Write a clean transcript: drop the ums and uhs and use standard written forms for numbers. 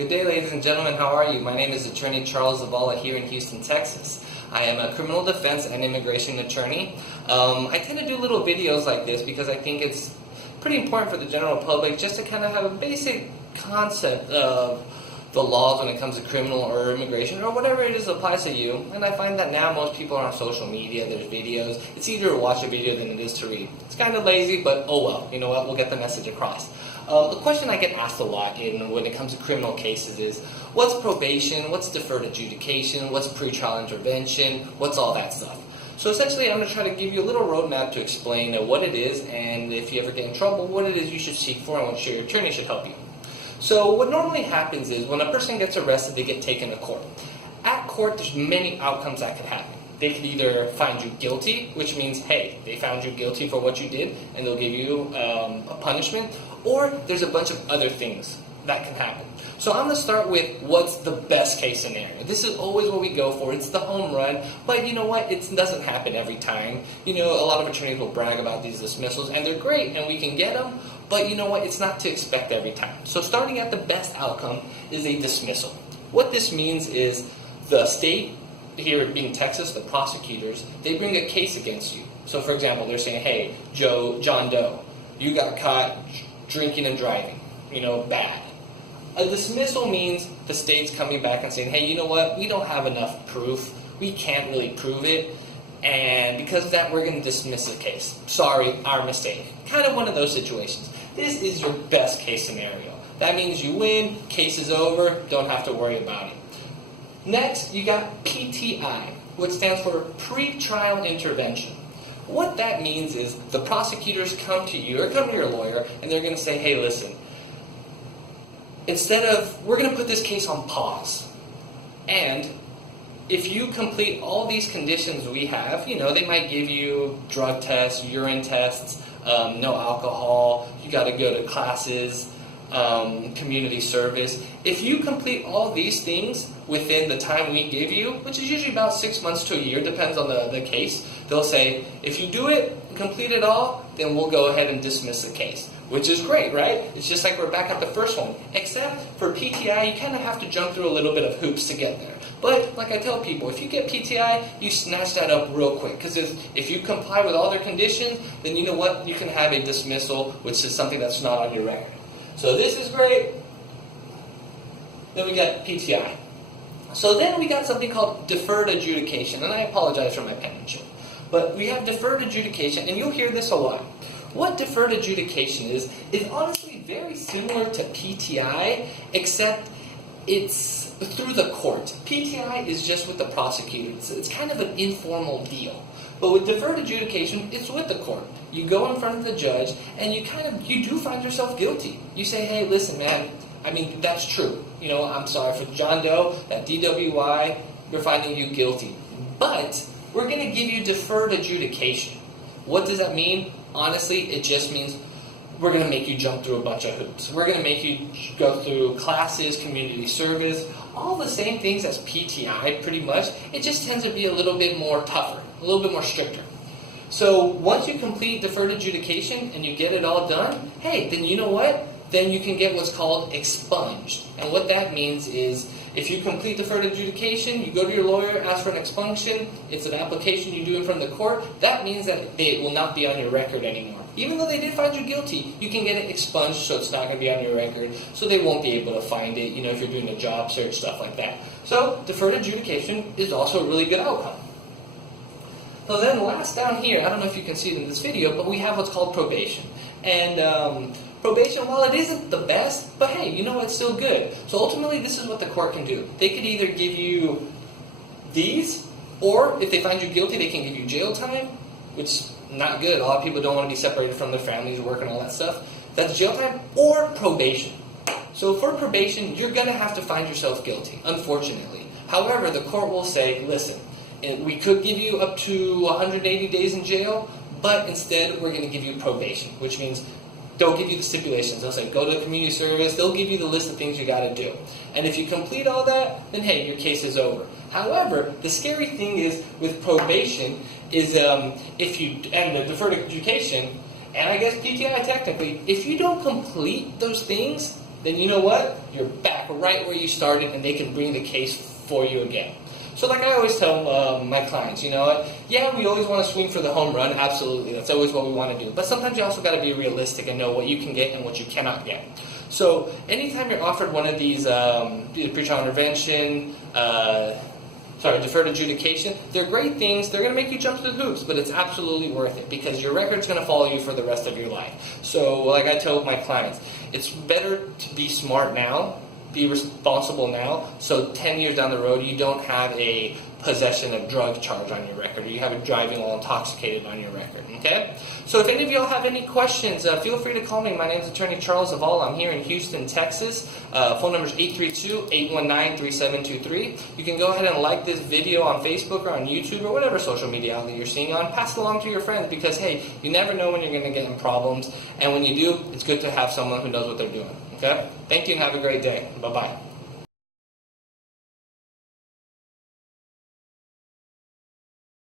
Good day, ladies and gentlemen. How are you? My name is Attorney Charles Zavala here in Houston, Texas. I am a criminal defense and immigration attorney. I tend to do little videos like this because I think it's pretty important for the general public just to kind of have a basic concept of the laws when it comes to criminal or immigration or whatever it is that applies to you. And I find that now most people are on social media, there's videos. It's easier to watch a video than it is to read. It's kind of lazy, but oh well, you know what, we'll get the message across. The question I get asked a lot when it comes to criminal cases is, what's probation, what's deferred adjudication, what's pretrial intervention, what's all that stuff? So essentially I'm going to try to give you a little roadmap to explain what it is, and if you ever get in trouble, what it is you should seek for and what your attorney should help you. So what normally happens is when a person gets arrested, they get taken to court. At court, there's many outcomes that could happen. They could either find you guilty, which means, hey, they found you guilty for what you did, and they'll give you a punishment, or there's a bunch of other things that can happen. So I'm going to start with what's the best case scenario. This is always what we go for. It's the home run, but you know what? It doesn't happen every time. You know, a lot of attorneys will brag about these dismissals, and they're great, and we can get them, but you know what? It's not to expect every time. So starting at the best outcome is a dismissal. What this means is the state, here being Texas, the prosecutors, they bring a case against you. So for example, they're saying, hey, John Doe, you got caught drinking and driving, bad. A dismissal means the state's coming back and saying, hey, you know what, we don't have enough proof, we can't really prove it, and because of that, we're going to dismiss the case. Sorry, our mistake. Kind of one of those situations. This is your best case scenario. That means you win, case is over, don't have to worry about it. Next, you got PTI, which stands for Pre-Trial Intervention. What that means is the prosecutors come to you or come to your lawyer and they're going to say, hey, listen, we're going to put this case on pause. And if you complete all these conditions we have, they might give you drug tests, urine tests, no alcohol, you got to go to classes, community service. If you complete all these things within the time we give you, which is usually about 6 months to a year, depends on the case, they'll say, if you do it, complete it all, then we'll go ahead and dismiss the case. Which is great, right? It's just like we're back at the first one. Except for PTI, you kind of have to jump through a little bit of hoops to get there. But like I tell people, if you get PTI, you snatch that up real quick. Because if you comply with all their conditions, then you know what? You can have a dismissal, which is something that's not on your record. So this is great. Then we got PTI. So then we got something called Deferred Adjudication. And I apologize for my penmanship. But we have Deferred Adjudication, and you'll hear this a lot. What Deferred Adjudication is honestly very similar to PTI, except it's through the court. PTI is just with the prosecutor. It's kind of an informal deal. But with Deferred Adjudication, it's with the court. You go in front of the judge, and you do find yourself guilty. You say, hey, listen, man, that's true. I'm sorry for John Doe, that DWI, we're finding you guilty. But we're going to give you Deferred Adjudication. What does that mean? Honestly, it just means we're going to make you jump through a bunch of hoops. We're going to make you go through classes, community service, all the same things as PTI pretty much. It just tends to be a little bit more tougher, a little bit more stricter. So once you complete Deferred Adjudication and you get it all done, hey, then you know what? Then you can get what's called expunged. And what that means is if you complete Deferred Adjudication, you go to your lawyer, ask for an expunction, it's an application you do in front of the court, that means that it will not be on your record anymore. Even though they did find you guilty, you can get it expunged so it's not going to be on your record, so they won't be able to find it, if you're doing a job search, stuff like that. So Deferred Adjudication is also a really good outcome. So then last down here, I don't know if you can see it in this video, but we have what's called probation. And probation, while it isn't the best, but hey, it's still good. So ultimately, this is what the court can do. They could either give you these, or if they find you guilty, they can give you jail time, which is not good. A lot of people don't want to be separated from their families, work, and all that stuff. That's jail time, or probation. So for probation, you're going to have to find yourself guilty, unfortunately. However, the court will say, listen, we could give you up to 180 days in jail, but instead we're going to give you probation, which means they'll give you the stipulations. They'll say, go to community service. They'll give you the list of things you got to do. And if you complete all that, then hey, your case is over. However, the scary thing is with probation is and the Deferred Adjudication, and I guess PTI technically, if you don't complete those things, then you know what? You're back right where you started, and they can bring the case for you again. So like I always tell my clients, you know what? Yeah, we always want to swing for the home run. Absolutely. That's always what we want to do. But sometimes you also got to be realistic and know what you can get and what you cannot get. So anytime you're offered one of these, either pretrial intervention, deferred adjudication, they're great things. They're going to make you jump through the hoops, but it's absolutely worth it because your record's going to follow you for the rest of your life. So like I tell my clients, it's better to be smart now, be responsible now, so 10 years down the road you don't have a possession of drug charge on your record, or you have a driving while intoxicated on your record, okay? So if any of y'all have any questions, feel free to call me. My name is Attorney Charles Zavala. I'm here in Houston, Texas. Phone number is 832-819-3723. You can go ahead and like this video on Facebook or on YouTube or whatever social media outlet you're seeing on. Pass it along to your friends because, hey, you never know when you're going to get in problems, and when you do, it's good to have someone who knows what they're doing. Okay? Thank you and have a great day. Bye-bye.